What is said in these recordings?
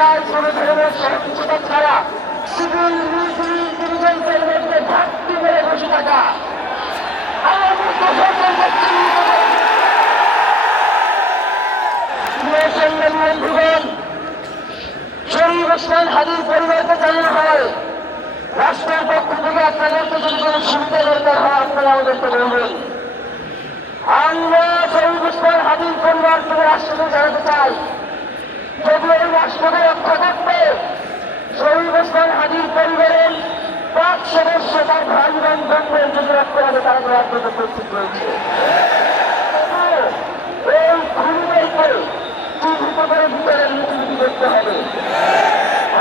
চাই কোন ধরনের সহিংসতা ছাড়া সিভিল মিলিটারি মধ্যে ঘাটতি মেরে বসে থাকা বন্ধুগণ, শরীফ ওসমান হাদির পরিবারকে জানানো হয় রাষ্ট্রের পক্ষ থেকে আপনাদেরকে যদি কোনো সুবিধা দরকার হয় আপনারা আমাদেরকে বলবেন। আমরা শরীফ ওসমান হাদির পরিবার থেকে রাষ্ট্রকে জানাতে চাই, যদি এই রাষ্ট্রকে রক্ষা করতে শরীফ ওসমান হাদির পরিবারের 5 সদস্য তার ভাই বোন বোনদের যদি রক্ষা হবে তারা রাজনীতি প্রস্তুত রয়েছে। এই খুনিদেরকে চিহ্নিত করে ভিতরে নীতি করতে হবে।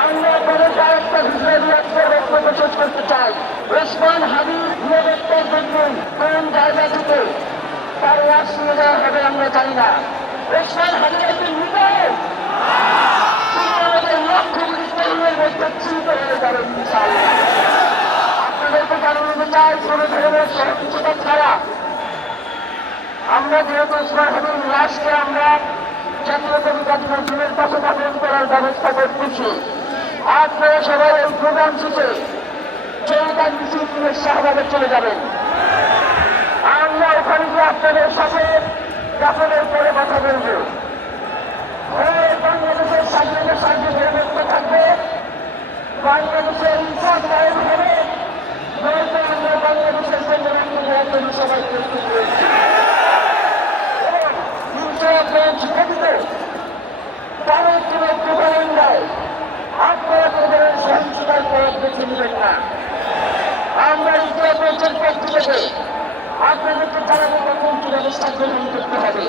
আমরা আপনাদেরকে আরেকটা বিষয় নিয়ে আজকে বক্তব্য শেষ করতে চাই। ওসমান হাদির নিরাপত্তার জন্য কোন জায়গা থেকে তার লাশ নিয়ে যাওয়া হবে আমরা জানি না। ওসমান হাদির একজন নির্দেশ আমাদের লক্ষ্য মুসলিমের মধ্যে চিন্ত হয়ে যাবে ইনশাআল্লাহ। আপনাদেরকে জানাতে চাই কোন ধরনের সহিংসতা ছাড়া আমরা যেহেতু ওসমান হাদির লাশকে আমরা জাতীয় কবিতার নজরুলের পাশে দাফন করার ব্যবস্থা করতেছি, আপনারা সবাই এই প্রোগ্রাম শেষে জনতার মিছিল নিয়ে শাহবাগে চলে যাবেন। আমরা ওখানে গিয়ে আপনাদের সাথে দাফনের পরে কথা বলব। বাংলাদেশের স্বাধীনতা সার্বভৌমত্ব থাকবে, বাংলাদেশের ইনসাফ কায়েম হবে, নয়তো আমরা বাংলাদেশের জন্য রাষ্ট্র সবাই প্রস্তুত রয়েছে। ভারত এবং প্রধানমন্ত্রী আপনারা কোনো সহিংসতার পথ বেছে নেবেন না। আমরা ইতিহাসের পক্ষ থেকে আপনাদেরকে জানাবো কখন কি ব্যবস্থা গ্রহণ করতে হবে।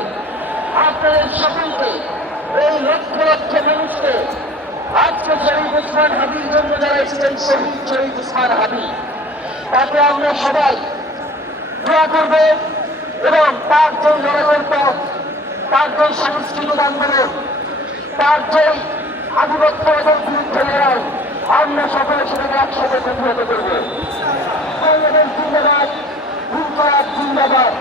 আপনাদের সকলকে এই লক্ষ লক্ষ মানুষকে আজকে শরীফ ওসমান হাদির জন্য যারা এসেছেন শহীদ শরীফ ওসমান হাদি, তাকে আমরা সবাই দোয়া করব এবং তার যে লড়াইয়ের পথ, তার যে সাংস্কৃতিক আন্দোলন, তার যে আধিপত্যবাদের বিরুদ্ধে লড়াই, আমরা সকলে সেটাকে একসাথে প্রতিহত করব। বাংলাদেশ জিন্দাবাদ, জিন্দাবাদ।